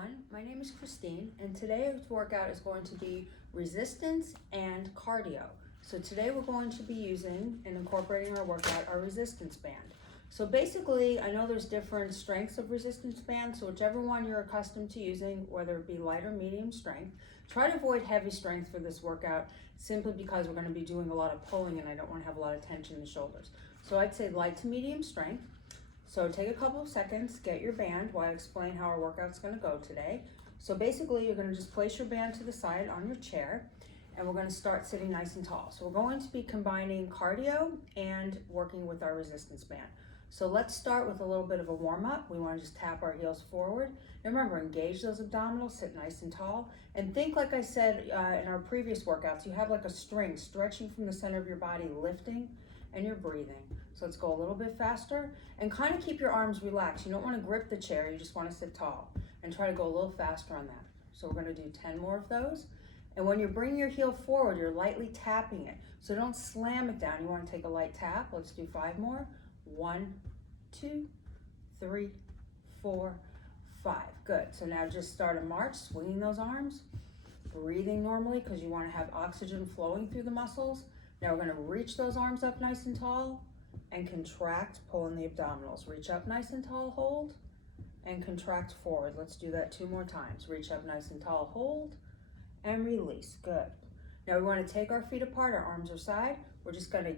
everyone, my name is Christine and today's workout is going to be resistance and cardio. So today we're going to be using and incorporating our workout our resistance band. So basically I know there's different strengths of resistance bands, so whichever one you're accustomed to using, whether it be light or medium strength, try to avoid heavy strength for this workout simply because we're going to be doing a lot of pulling and I don't want to have a lot of tension in the shoulders. So I'd say light to medium strength. So take a couple of seconds, get your band while I explain how our workout's gonna go today. So basically you're gonna just place your band to the side on your chair and we're gonna start sitting nice and tall. So we're going to be combining cardio and working with our resistance band. So let's start with a little bit of a warm up. We wanna just tap our heels forward. And remember, engage those abdominals, sit nice and tall. And think, like I said in our previous workouts, you have like a string stretching from the center of your body, lifting, and you're breathing. So let's go a little bit faster and kind of keep your arms relaxed. You don't want to grip the chair, you just want to sit tall and try to go a little faster on that. So we're going to do 10 more of those. And when you're bringing your heel forward, you're lightly tapping it. So don't slam it down. You want to take a light tap. Let's do 5 more. 1, 2, 3, 4, 5. Good. So now just start a march, swinging those arms, breathing normally because you want to have oxygen flowing through the muscles. Now we're going to reach those arms up nice and tall and contract, pull in the abdominals. Reach up nice and tall, hold, and contract forward. Let's do that 2 more times. Reach up nice and tall, hold, and release. Good. Now we want to take our feet apart, our arms are side. We're just going to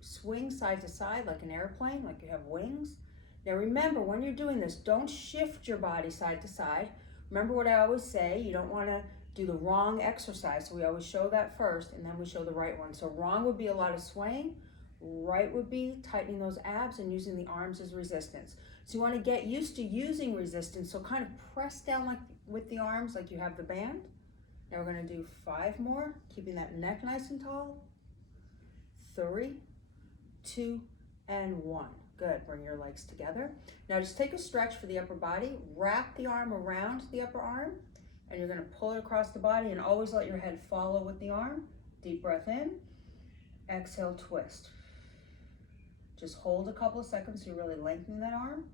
swing side to side like an airplane, like you have wings. Now remember, when you're doing this, don't shift your body side to side. Remember what I always say, you don't want to do the wrong exercise. So we always show that first and then we show the right one. So wrong would be a lot of swaying. Right would be tightening those abs and using the arms as resistance. So you want to get used to using resistance. So kind of press down like with the arms like you have the band. Now we're going to do 5 more, keeping that neck nice and tall. 3, 2, and 1. Good. Bring your legs together. Now just take a stretch for the upper body. Wrap the arm around the upper arm. And you're going to pull it across the body and always let your head follow with the arm. Deep breath in. Exhale, twist. Just hold a couple of seconds so you're really lengthening that arm.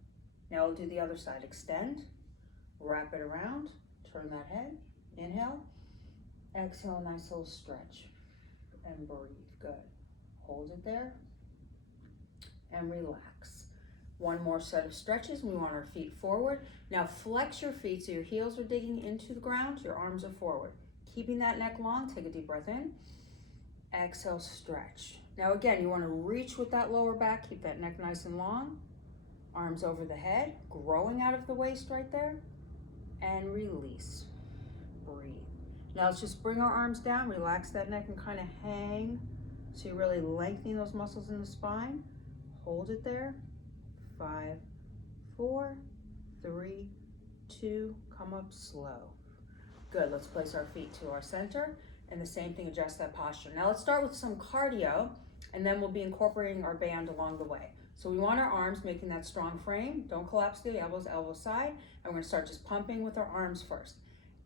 Now we'll do the other side. Extend, wrap it around, turn that head. Inhale, exhale, nice little stretch. And breathe. Good. Hold it there and relax. 1 more set of stretches. We want our feet forward. Now flex your feet so your heels are digging into the ground, your arms are forward. Keeping that neck long, take a deep breath in. Exhale, stretch. Now again, you want to reach with that lower back, keep that neck nice and long. Arms over the head, growing out of the waist right there. And release. Breathe. Now let's just bring our arms down, relax that neck and kind of hang. So you're really lengthening those muscles in the spine. Hold it there. 5, 4, 3, 2, come up slow. Good, let's place our feet to our center and the same thing, adjust that posture. Now let's start with some cardio and then we'll be incorporating our band along the way. So we want our arms making that strong frame. Don't collapse the elbows, elbows side. And we're gonna start just pumping with our arms first.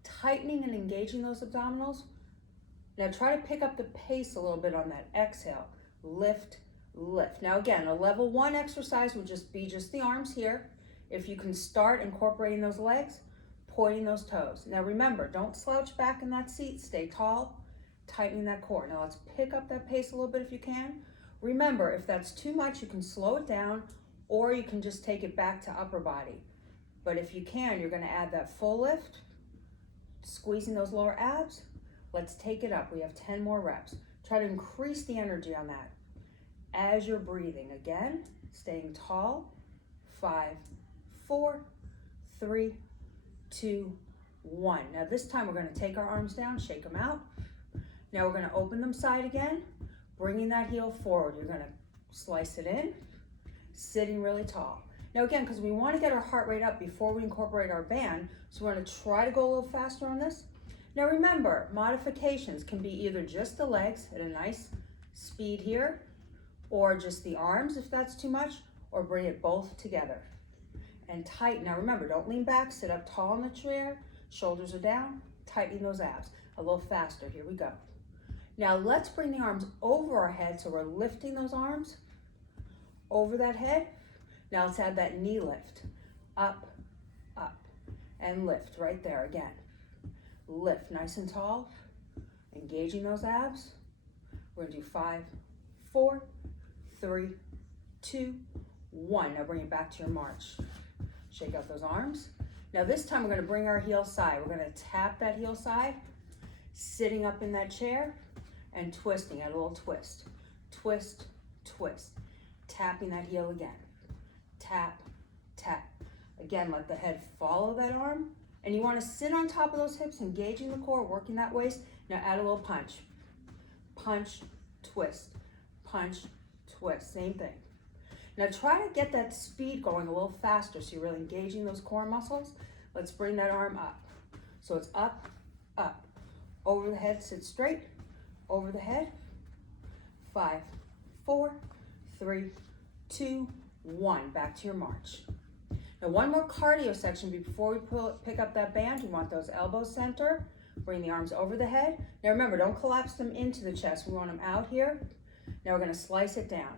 Tightening and engaging those abdominals. Now try to pick up the pace a little bit on that. Exhale, lift, lift. Now again, a level 1 exercise would just be the arms here. If you can start incorporating those legs, pointing those toes. Now remember, don't slouch back in that seat, stay tall, tightening that core. Now let's pick up that pace a little bit if you can. Remember, if that's too much, you can slow it down or you can just take it back to upper body. But if you can, you're gonna add that full lift, squeezing those lower abs. Let's take it up. We have 10 more reps. Try to increase the energy on that. As you're breathing, again, staying tall. 5, 4, 3, 2, 1. Now this time we're going to take our arms down, shake them out. Now we're going to open them side again, bringing that heel forward. You're going to slice it in, sitting really tall. Now again, because we want to get our heart rate up before we incorporate our band, so we're going to try to go a little faster on this. Now remember, modifications can be either just the legs at a nice speed here, or just the arms if that's too much, or bring it both together. And tighten. Now remember, don't lean back, sit up tall in the chair, shoulders are down, tightening those abs. A little faster, here we go. Now let's bring the arms over our head so we're lifting those arms over that head. Now let's add that knee lift, up, up. and lift right there again. Lift nice and tall, engaging those abs. We're gonna do 5, 4, 3, 2, 1. Now bring it back to your march. Shake out those arms. Now this time we're gonna bring our heel side. We're gonna tap that heel side, sitting up in that chair and twisting, add a little twist. Twist, twist. Tapping that heel again. Tap, tap. Again, let the head follow that arm. And you wanna sit on top of those hips, engaging the core, working that waist. Now add a little punch. Punch, twist, punch, twist, same thing. Now try to get that speed going a little faster so you're really engaging those core muscles. Let's bring that arm up. So it's up, up. Over the head, sit straight, over the head. 5, 4, 3, 2, 1. Back to your march. Now one more cardio section before we pick up that band. We want those elbows center. Bring the arms over the head. Now remember, don't collapse them into the chest. We want them out here. Now we're gonna slice it down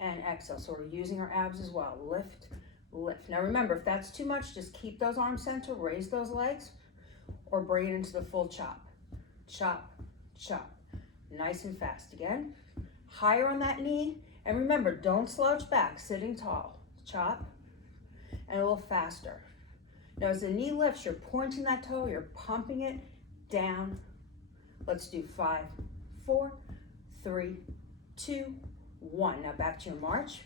and exhale. So we're using our abs as well. Lift, lift. Now remember, if that's too much, just keep those arms center, raise those legs, or bring it into the full chop. Chop, chop. Nice and fast. Again, higher on that knee. And remember, don't slouch back, sitting tall. Chop, and a little faster. Now as the knee lifts, you're pointing that toe, you're pumping it down. Let's do 5, 4, 3, 2, 1. Now back to your march.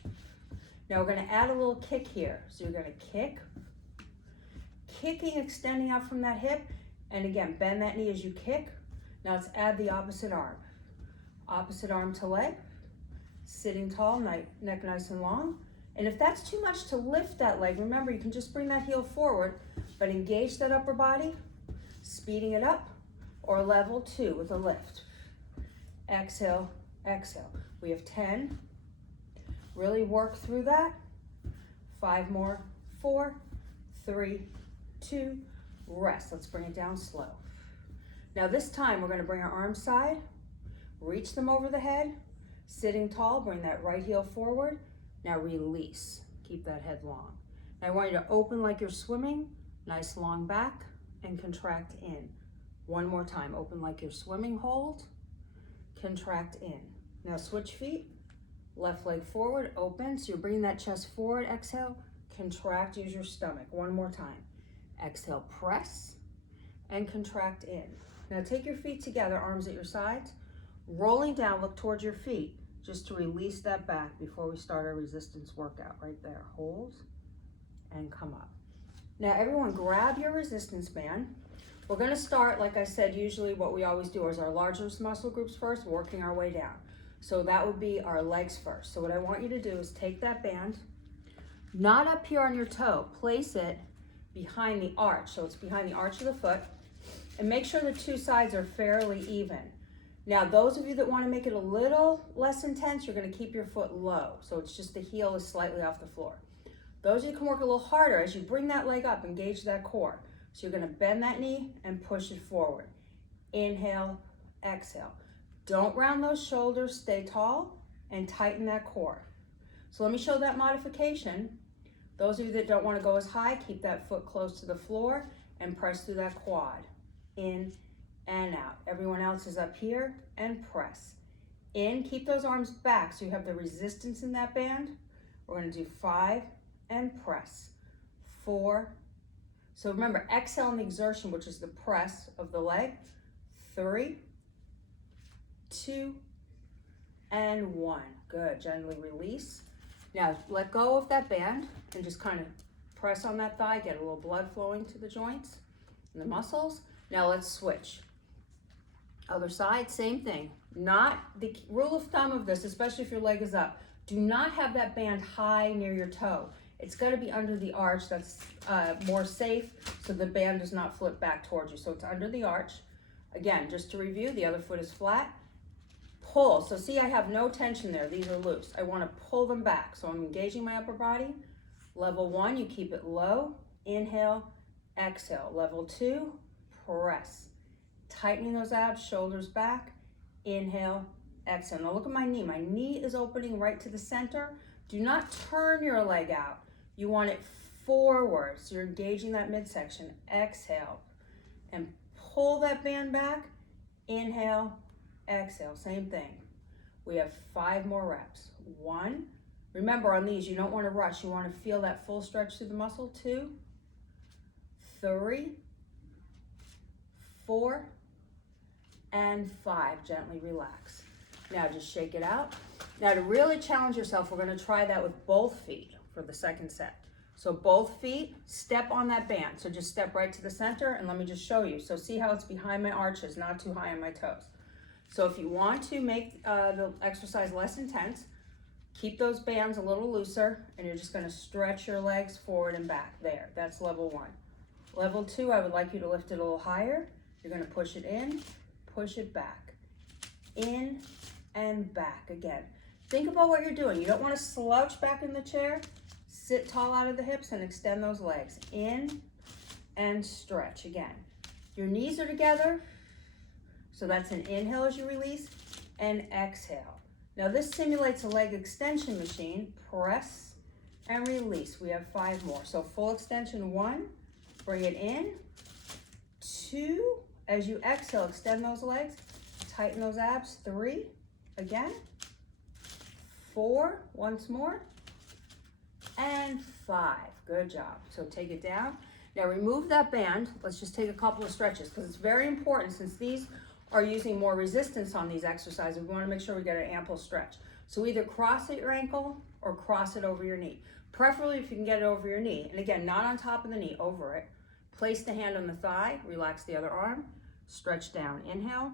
Now we're gonna add a little kick here. So you're gonna kick, kicking, extending out from that hip. And again, bend that knee as you kick. Now let's add the opposite arm. Opposite arm to leg, sitting tall, neck nice and long. And if that's too much to lift that leg, remember you can just bring that heel forward, but engage that upper body, speeding it up, or level 2 with a lift. Exhale, exhale. We have 10. Really work through that. 5 more, 4, 3, 2, rest. Let's bring it down slow. Now this time we're gonna bring our arms side, reach them over the head, sitting tall, bring that right heel forward. Now release, keep that head long. Now I want you to open like you're swimming, nice long back, and contract in. One more time, open like you're swimming, hold, contract in. Now switch feet, left leg forward, open, so you're bringing that chest forward, exhale, contract, use your stomach. One more time. Exhale, press, and contract in. Now take your feet together, arms at your sides, rolling down, look towards your feet, just to release that back before we start our resistance workout. Right there, hold and come up. Now everyone grab your resistance band. We're gonna start, like I said, usually what we always do is our largest muscle groups first, working our way down. So that would be our legs first. So what I want you to do is take that band, not up here on your toe, place it behind the arch. So it's behind the arch of the foot, and make sure the two sides are fairly even. Now, those of you that want to make it a little less intense, you're going to keep your foot low. So it's just the heel is slightly off the floor. Those of you can work a little harder as you bring that leg up, engage that core. So you're going to bend that knee and push it forward. Inhale, exhale. Don't round those shoulders, stay tall, and tighten that core. So let me show that modification. Those of you that don't want to go as high, keep that foot close to the floor and press through that quad. In and out. Everyone else is up here and press. In, keep those arms back so you have the resistance in that band. We're going to do 5 and press. 4. So remember, exhale in the exertion, which is the press of the leg. 3, 2, and 1. Good. Gently release. Now let go of that band and just kind of press on that thigh, get a little blood flowing to the joints and the muscles. Now let's switch. Other side, same thing. Not the rule of thumb of this, especially if your leg is up, do not have that band high near your toe. It's got to be under the arch. That's more safe so the band does not flip back towards you. So it's under the arch. Again, just to review, the other foot is flat. Pull. So see, I have no tension there. These are loose. I want to pull them back. So I'm engaging my upper body. Level 1, you keep it low. Inhale, exhale. Level 2, press. Tightening those abs, shoulders back. Inhale, exhale. Now look at my knee. My knee is opening right to the center. Do not turn your leg out. You want it forward. So you're engaging that midsection. Exhale and pull that band back. Inhale, exhale, same thing. We have 5 more reps. 1, remember on these, you don't want to rush. You want to feel that full stretch through the muscle. 2, 3, 4, and 5. Gently relax. Now just shake it out. Now to really challenge yourself, we're going to try that with both feet for the second set. So both feet, step on that band. So just step right to the center and let me just show you. So see how it's behind my arches, not too high on my toes. So if you want to make the exercise less intense, keep those bands a little looser and you're just going to stretch your legs forward and back. There, that's level 1. Level 2, I would like you to lift it a little higher. You're going to push it in, push it back, in and back again. Think about what you're doing. You don't want to slouch back in the chair. Sit tall out of the hips and extend those legs. In and stretch again. Your knees are together. So that's an inhale as you release and exhale. Now this simulates a leg extension machine. Press and release. We have 5 more. So full extension 1, bring it in. 2, as you exhale, extend those legs, tighten those abs. 3, again. 4, once more. And 5, good job. So take it down. Now remove that band. Let's just take a couple of stretches because it's very important since these are using more resistance on these exercises. We want to make sure we get an ample stretch. So either cross at your ankle or cross it over your knee. Preferably if you can get it over your knee. And again, not on top of the knee, over it. Place the hand on the thigh, relax the other arm, stretch down. Inhale,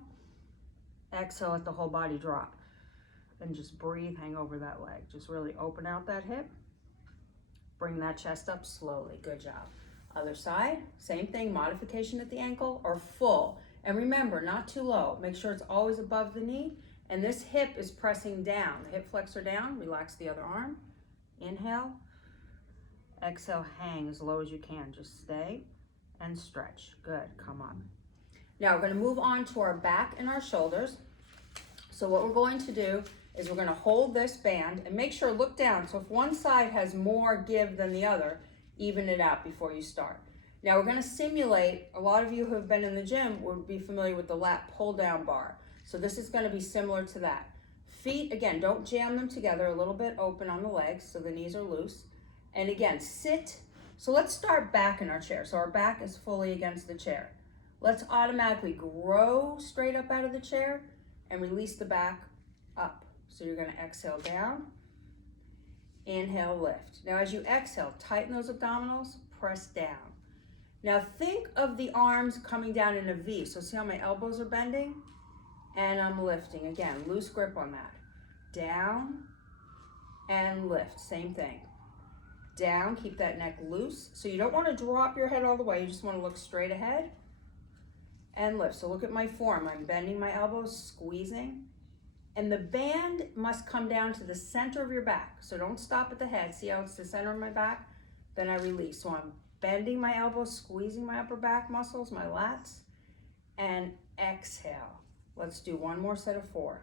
exhale, let the whole body drop. And just breathe, hang over that leg. Just really open out that hip. Bring that chest up slowly, good job. Other side, same thing, modification at the ankle or full. And remember, not too low. Make sure it's always above the knee. And this hip is pressing down. The hip flexor down, relax the other arm. Inhale, exhale, hang as low as you can. Just stay and stretch. Good, come up. Now we're gonna move on to our back and our shoulders. So what we're going to do is we're gonna hold this band and make sure, look down. So if one side has more give than the other, even it out before you start. Now we're gonna simulate, a lot of you who have been in the gym would be familiar with the lat pull down bar. So this is gonna be similar to that. Feet, again, don't jam them together, a little bit open on the legs so the knees are loose. And again, sit. So let's start back in our chair. So our back is fully against the chair. Let's automatically grow straight up out of the chair and release the back up. So you're gonna exhale down, inhale, lift. Now as you exhale, tighten those abdominals, press down. Now think of the arms coming down in a V. So see how my elbows are bending? And I'm lifting. Again, loose grip on that. Down and lift, same thing. Down, keep that neck loose. So you don't want to drop your head all the way, you just want to look straight ahead and lift. So look at my form, I'm bending my elbows, squeezing. And the band must come down to the center of your back. So don't stop at the head. See how it's the center of my back? Then I release. So I'm bending my elbows, squeezing my upper back muscles, my lats, and exhale. Let's do one more set of 4.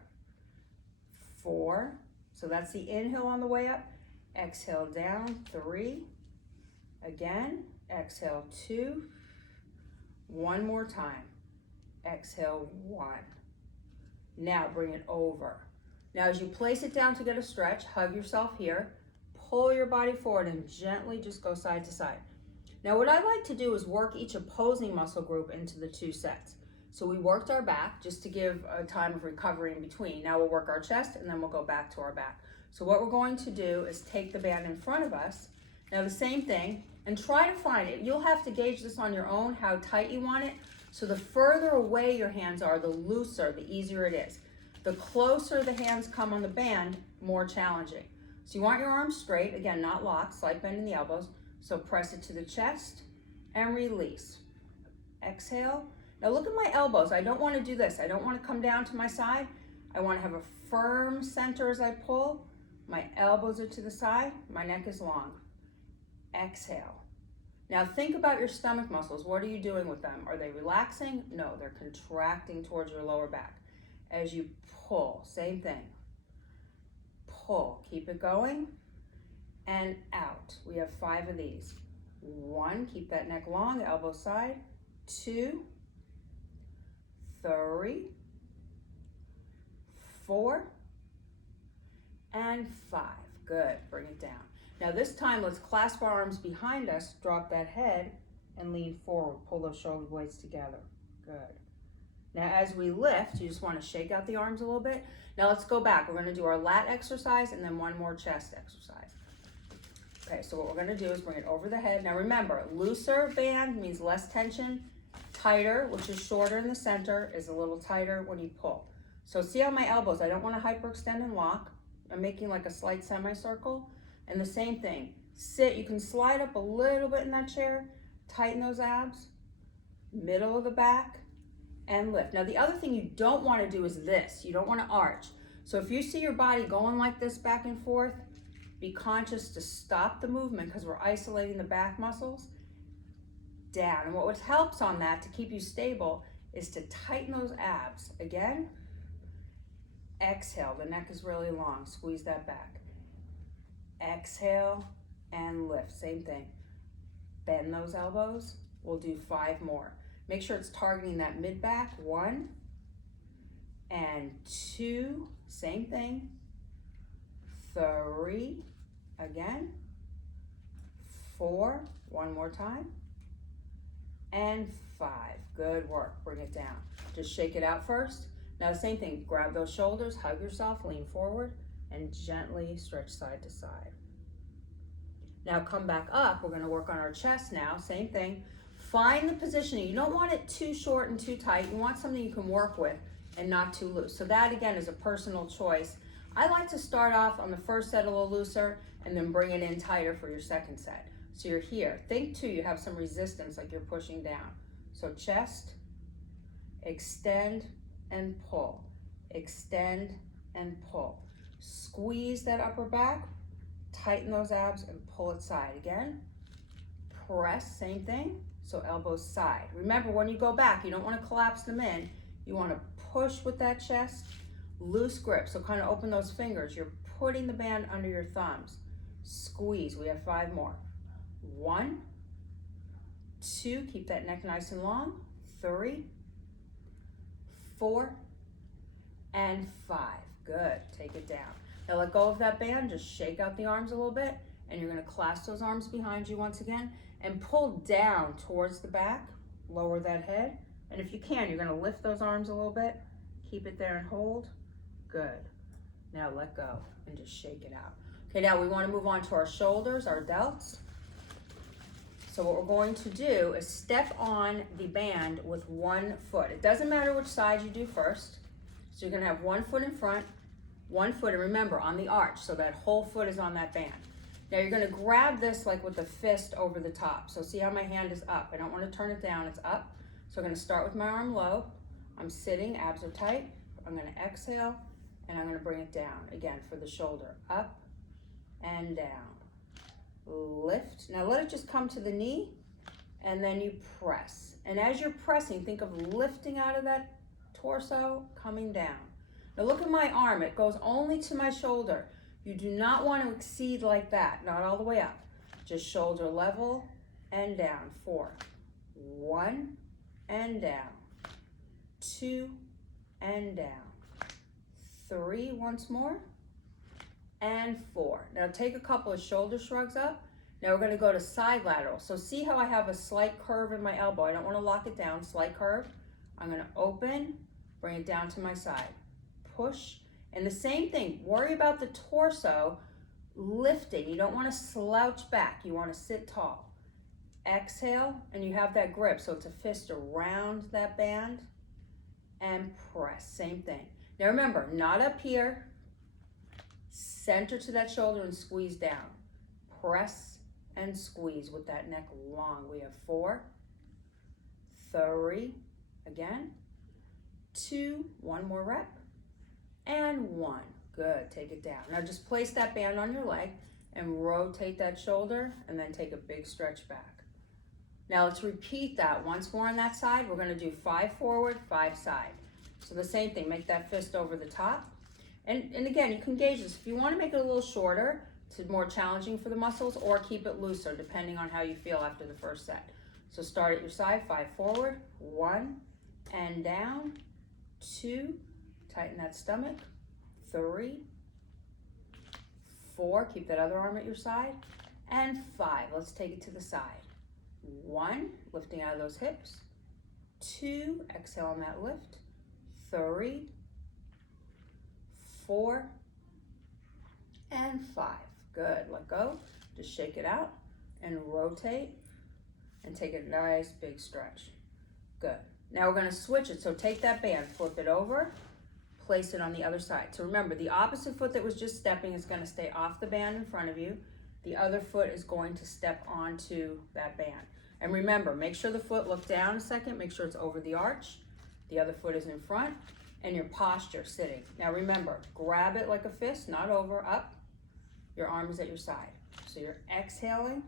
4, so that's the inhale on the way up. Exhale down, 3. Again, exhale 2. One more time. Exhale 1. Now bring it over. Now as you place it down to get a stretch, hug yourself here, pull your body forward and gently just go side to side. Now what I like to do is work each opposing muscle group into the 2 sets. So we worked our back just to give a time of recovery in between. Now we'll work our chest and then we'll go back to our back. So what we're going to do is take the band in front of us. Now the same thing, and try to find it. You'll have to gauge this on your own, how tight you want it. So the further away your hands are, the looser, the easier it is. The closer the hands come on the band, more challenging. So you want your arms straight, again, not locked, slight bend in the elbows. So press it to the chest and release. Exhale. Now look at my elbows. I don't want to do this. I don't want to come down to my side. I want to have a firm center as I pull. My elbows are to the side. My neck is long. Exhale. Now think about your stomach muscles. What are you doing with them? Are they relaxing? No, they're contracting towards your lower back. As you pull, same thing. Pull, keep it going, and out. We have 5 of these. 1, keep that neck long, elbow side, 2, 3, 4, and 5. Good, bring it down. Now this time, let's clasp our arms behind us, drop that head, and lean forward. Pull those shoulder blades together. Good. Now as we lift, you just want to shake out the arms a little bit. Now let's go back. We're going to do our lat exercise and then one more chest exercise. Okay, so what we're going to do is bring it over the head. Now remember, looser band means less tension. Tighter, which is shorter in the center, is a little tighter when you pull. So see how my elbows, I don't want to hyperextend and lock. I'm making like a slight semicircle. And the same thing, sit, you can slide up a little bit in that chair, tighten those abs, middle of the back, and lift. Now the other thing you don't want to do is this, you don't want to arch. So if you see your body going like this back and forth, be conscious to stop the movement because we're isolating the back muscles. Down, and what helps on that to keep you stable is to tighten those abs. Again, exhale, the neck is really long, squeeze that back. Exhale and lift, same thing. Bend those elbows, we'll do 5 more. Make sure it's targeting that mid back, 1 and 2, same thing. 3, again. 4, one more time. And 5, good work, bring it down. Just shake it out first. Now the same thing, grab those shoulders, hug yourself, lean forward, and gently stretch side to side. Now come back up, we're gonna work on our chest now, same thing. Find the positioning, you don't want it too short and too tight, you want something you can work with and not too loose. So that again is a personal choice. I like to start off on the first set a little looser and then bring it in tighter for your second set. So you're here, think too, you have some resistance like you're pushing down. So chest, extend and pull, extend and pull. Squeeze that upper back, tighten those abs and pull it side. Again, press, same thing, so elbows side. Remember when you go back, you don't want to collapse them in, you want to push with that chest, loose grip, so kind of open those fingers. You're putting the band under your thumbs. Squeeze, we have 5 more. 1, 2, keep that neck nice and long, 3, 4, and 5. Good, take it down. Now let go of that band, just shake out the arms a little bit, and you're gonna clasp those arms behind you once again, and pull down towards the back, lower that head, and if you can, you're gonna lift those arms a little bit, keep it there and hold, good. Now let go, and just shake it out. Okay, now we wanna move on to our shoulders, our delts. So what we're going to do is step on the band with 1 foot. It doesn't matter which side you do first. So you're gonna have 1 foot in front, 1 foot, and remember, on the arch, so that whole foot is on that band. Now you're gonna grab this like with the fist over the top. So see how my hand is up. I don't wanna turn it down, it's up. So I'm gonna start with my arm low. I'm sitting, abs are tight. I'm gonna exhale, and I'm gonna bring it down. Again, for the shoulder, up and down. Lift. Now let it just come to the knee, and then you press. And as you're pressing, think of lifting out of that torso, coming down. Now look at my arm, it goes only to my shoulder. You do not want to exceed like that, not all the way up. Just shoulder level and down. 4, 1 and down, 2 and down, 3, once more, and 4. Now take a couple of shoulder shrugs up. Now we're gonna go to side lateral. So see how I have a slight curve in my elbow. I don't wanna lock it down, slight curve. I'm gonna open, bring it down to my side. Push, and the same thing, worry about the torso lifting. You don't wanna slouch back, you wanna sit tall. Exhale, and you have that grip, so it's a fist around that band, and press, same thing. Now remember, not up here, center to that shoulder and squeeze down. Press and squeeze with that neck long. We have 4, 3, again, 2, 1 more rep, and 1. Good, take it down. Now just place that band on your leg and rotate that shoulder and then take a big stretch back. Now let's repeat that once more on that side. We're gonna do 5 forward, 5 side. So the same thing, make that fist over the top. And again, you can gauge this. If you wanna make it a little shorter, to more challenging for the muscles, or keep it looser depending on how you feel after the first set. So start at your side, 5 forward, 1 and down, 2, tighten that stomach, 3, 4, keep that other arm at your side, and 5. Let's take it to the side. 1, lifting out of those hips, 2, exhale on that lift, 3, 4, and 5. Good, let go, just shake it out and rotate and take a nice big stretch. Good. Now we're gonna switch it, so take that band, flip it over, place it on the other side. So remember, the opposite foot that was just stepping is gonna stay off the band in front of you. The other foot is going to step onto that band. And remember, make sure the foot, look down a second, make sure it's over the arch. The other foot is in front, and your posture sitting. Now remember, grab it like a fist, not over, up. Your arm is at your side. So you're exhaling.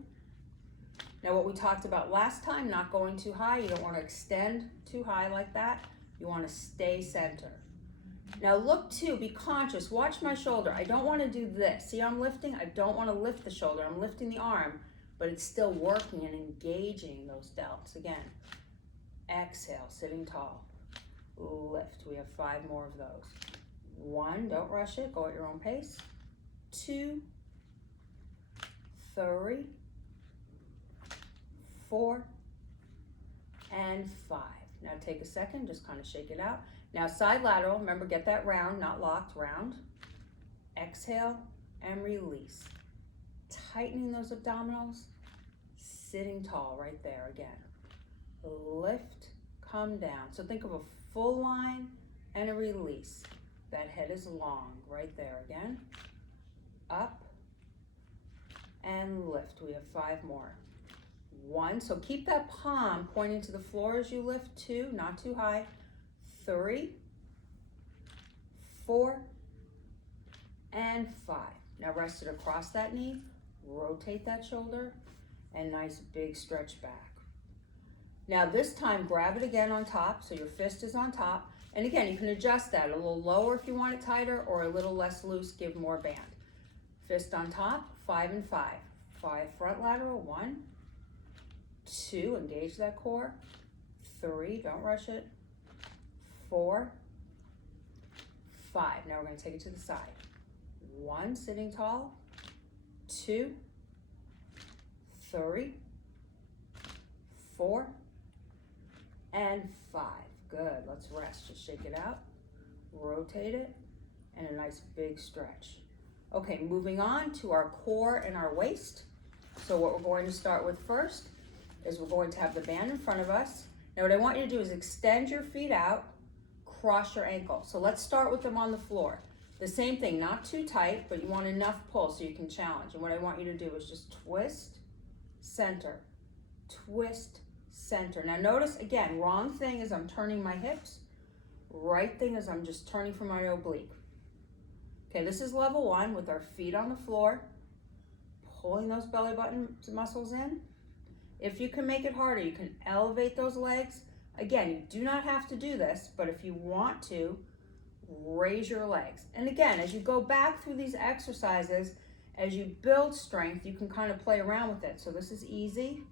Now what we talked about last time, not going too high. You don't want to extend too high like that. You want to stay center. Now look too, be conscious, watch my shoulder. I don't want to do this. See, I'm lifting, I don't want to lift the shoulder. I'm lifting the arm, but it's still working and engaging those delts. Again, exhale, sitting tall. Lift, we have 5 more of those. 1, don't rush it, go at your own pace. 2, 3, 4, and 5. Now take a second, just kind of shake it out. Now side lateral, remember, get that round, not locked, round. Exhale and release. Tightening those abdominals, sitting tall right there again. Lift, come down. So think of a full line and a release. That head is long, right there again. Up and lift. We have 5 more. 1, so keep that palm pointing to the floor as you lift. 2, not too high. 3, 4, and 5. Now rest it across that knee, rotate that shoulder, and nice big stretch back. Now this time, grab it again on top, so your fist is on top. And again, you can adjust that a little lower if you want it tighter, or a little less loose, give more band. Fist on top, 5 and 5. 5 front lateral, 1, 2, engage that core. 3, don't rush it. 4, 5. Now we're going to take it to the side. 1, sitting tall. 2, 3, 4, and 5. Good. Let's rest. Just shake it out. Rotate it. And a nice big stretch. Okay, moving on to our core and our waist. So what we're going to start with first is we're going to have the band in front of us. Now what I want you to do is extend your feet out, cross your ankle. So let's start with them on the floor. The same thing, not too tight, but you want enough pull so you can challenge. And what I want you to do is just twist, center, twist, center. Now notice, again, wrong thing is I'm turning my hips. Right thing is I'm just turning from my oblique. Okay, this is level 1 with our feet on the floor, pulling those belly button muscles in. If you can make it harder, you can elevate those legs. Again, you do not have to do this, but if you want to, raise your legs. And again, as you go back through these exercises, as you build strength, you can kind of play around with it. So this is easy,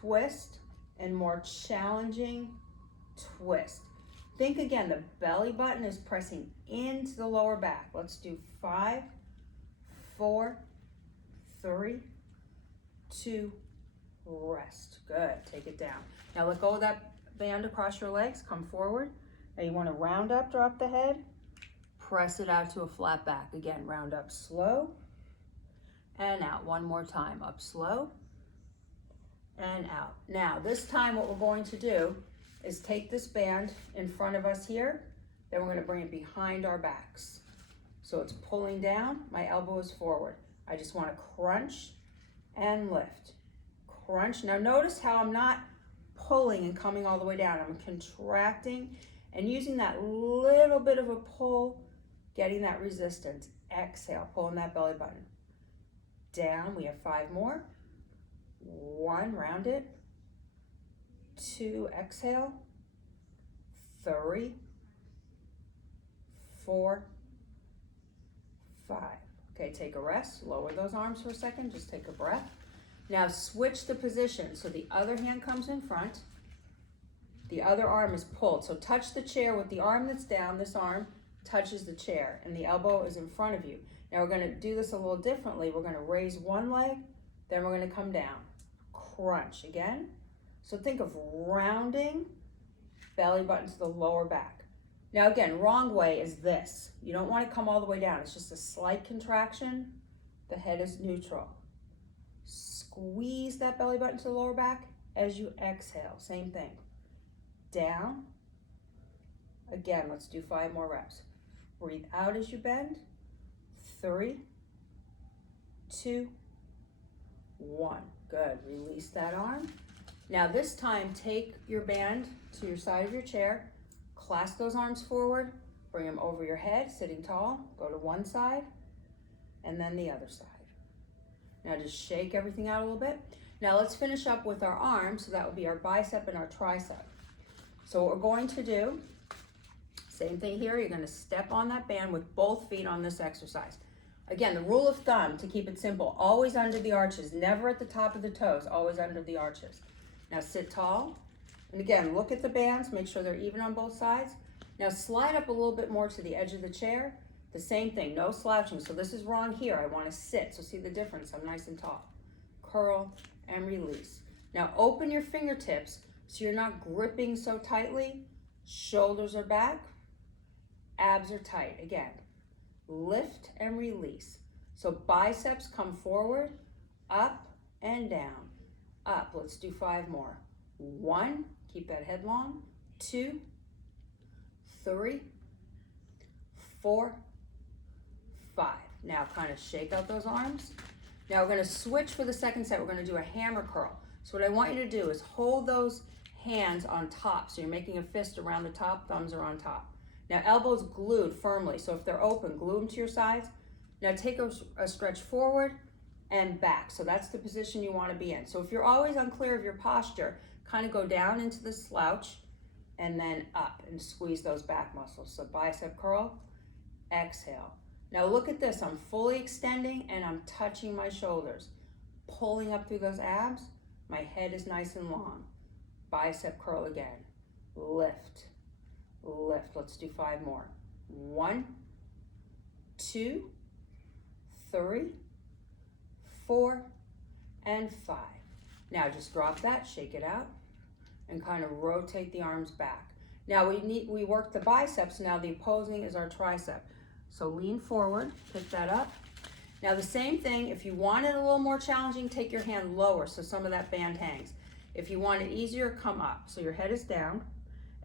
twist, and more challenging twist. Think again, the belly button is pressing into the lower back. Let's do 5, 4, 3, 2, rest. Good, take it down. Now let go of that band across your legs, come forward. Now you want to round up, drop the head, press it out to a flat back. Again, round up slow, and out. One more time, up slow, and out. Now this time what we're going to do is take this band in front of us here, then we're going to bring it behind our backs. So it's pulling down, my elbow is forward. I just want to crunch and lift. Crunch. Now notice how I'm not pulling and coming all the way down. I'm contracting and using that little bit of a pull, getting that resistance. Exhale, pulling that belly button. Down, we have 5 more. 1, round it. 2, exhale. 3, 4, 5. Okay, take a rest, lower those arms for a second, just take a breath. Now switch the position, so the other hand comes in front, the other arm is pulled. So touch the chair with the arm that's down, this arm touches the chair, and the elbow is in front of you. Now we're gonna do this a little differently. We're gonna raise one leg, then we're gonna come down. Crunch again. So think of rounding, belly button to the lower back. Now again, wrong way is this. You don't wanna come all the way down. It's just a slight contraction. The head is neutral. Squeeze that belly button to the lower back as you exhale, same thing. Down. Again, let's do 5 more reps. Breathe out as you bend. 3, 2, 1. Good, release that arm. Now this time, take your band to your side of your chair, clasp those arms forward, bring them over your head, sitting tall, go to one side, and then the other side. Now just shake everything out a little bit. Now let's finish up with our arms, so that will be our bicep and our tricep. So what we're going to do, same thing here, you're gonna step on that band with both feet on this exercise. Again, the rule of thumb, to keep it simple, always under the arches, never at the top of the toes, always under the arches. Now sit tall, and again, look at the bands, make sure they're even on both sides. Now slide up a little bit more to the edge of the chair. The same thing, no slouching. So this is wrong here, I wanna sit, so see the difference, I'm nice and tall. Curl and release. Now open your fingertips so you're not gripping so tightly. Shoulders are back, abs are tight. Again, lift and release. So biceps come forward, up and down. Up, let's do 5 more. 1, keep that head long. 2, 3, 4, 5. Now kind of shake out those arms. Now we're gonna switch for the second set. We're gonna do a hammer curl. So what I want you to do is hold those hands on top. So you're making a fist around the top, thumbs are on top. Now elbows glued firmly. So if they're open, glue them to your sides. Now take a stretch forward and back. So that's the position you wanna be in. So if you're always unclear of your posture, kind of go down into the slouch and then up and squeeze those back muscles. So bicep curl, exhale. Now look at this, I'm fully extending and I'm touching my shoulders. Pulling up through those abs, my head is nice and long. Bicep curl again, lift, lift. Let's do 5 more. 1, 2, 3, 4, and 5. Now just drop that, shake it out, and kind of rotate the arms back. Now we work the biceps, now the opposing is our tricep. So lean forward, pick that up. Now the same thing, if you want it a little more challenging, take your hand lower so some of that band hangs. If you want it easier, come up. So your head is down,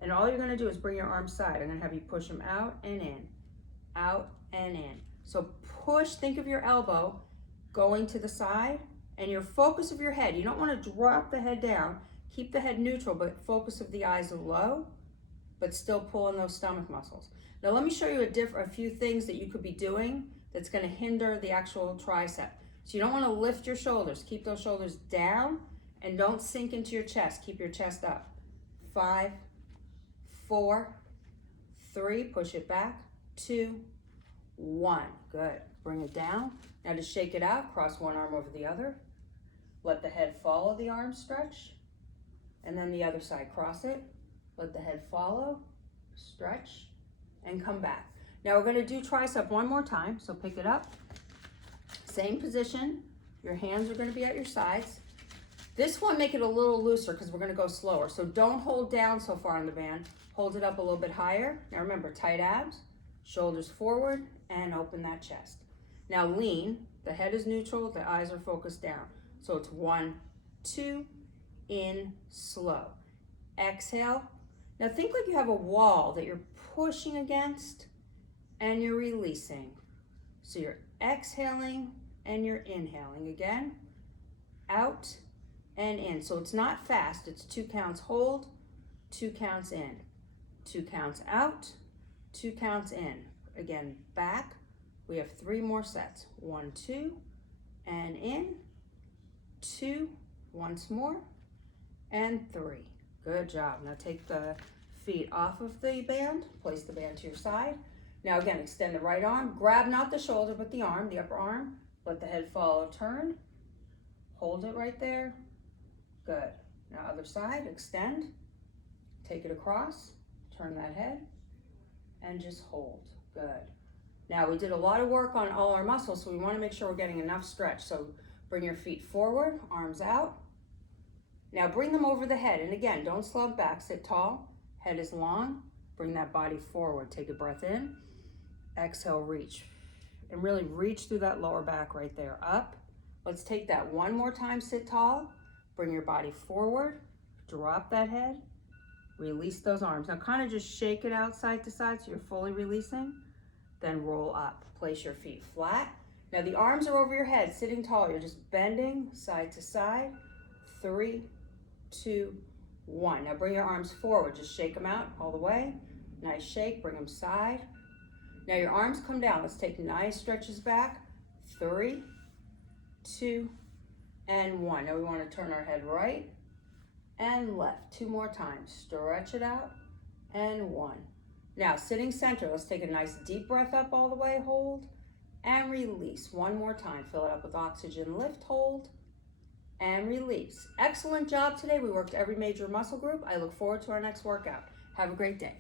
and all you're gonna do is bring your arms side. I'm gonna have you push them out and in, out and in. So push, think of your elbow going to the side, and your focus of your head. You don't wanna drop the head down, keep the head neutral, but focus of the eyes low, but still pulling those stomach muscles. Now let me show you a few things that you could be doing that's gonna hinder the actual tricep. So you don't wanna lift your shoulders. Keep those shoulders down and don't sink into your chest. Keep your chest up. 5, 4, 3, push it back. 2, 1, good. Bring it down. Now to shake it out, cross one arm over the other. Let the head follow the arm stretch. And then the other side, cross it. Let the head follow, stretch, and come back. Now we're gonna do tricep one more time, so pick it up. Same position, your hands are gonna be at your sides. This one, make it a little looser because we're gonna go slower. So don't hold down so far on the band, hold it up a little bit higher. Now remember, tight abs, shoulders forward, and open that chest. Now lean, the head is neutral, the eyes are focused down. So it's 1, 2, in, slow. Exhale. Now think like you have a wall that you're pushing against and you're releasing. So you're exhaling and you're inhaling again, out and in. So it's not fast, it's 2 counts hold, 2 counts in, 2 counts out, 2 counts in. Again, back, we have 3 more sets. 1, 2, and in, 2, once more, and 3. Good job. Now take the feet off of the band, place the band to your side. Now again, extend the right arm, grab not the shoulder, but the arm, the upper arm, let the head follow, turn, hold it right there, good. Now other side, extend, take it across, turn that head, and just hold, good. Now we did a lot of work on all our muscles, so we wanna make sure we're getting enough stretch. So bring your feet forward, arms out. Now bring them over the head, and again, don't slump back, sit tall, head is long, bring that body forward, take a breath in, exhale, reach. And really reach through that lower back right there, up. Let's take that one more time, sit tall, bring your body forward, drop that head, release those arms. Now kind of just shake it out side to side so you're fully releasing, then roll up. Place your feet flat. Now the arms are over your head, sitting tall, you're just bending side to side. 3, 2, 1. Now bring your arms forward, just shake them out all the way. Nice shake, bring them side. Now your arms come down. Let's take nice stretches back. 3, 2, and 1. Now we want to turn our head right and left. 2 more times. Stretch it out, and 1. Now sitting center, let's take a nice deep breath up all the way, hold, and release. 1 more time. Fill it up with oxygen, lift, hold, and release. Excellent job today. We worked every major muscle group. I look forward to our next workout. Have a great day.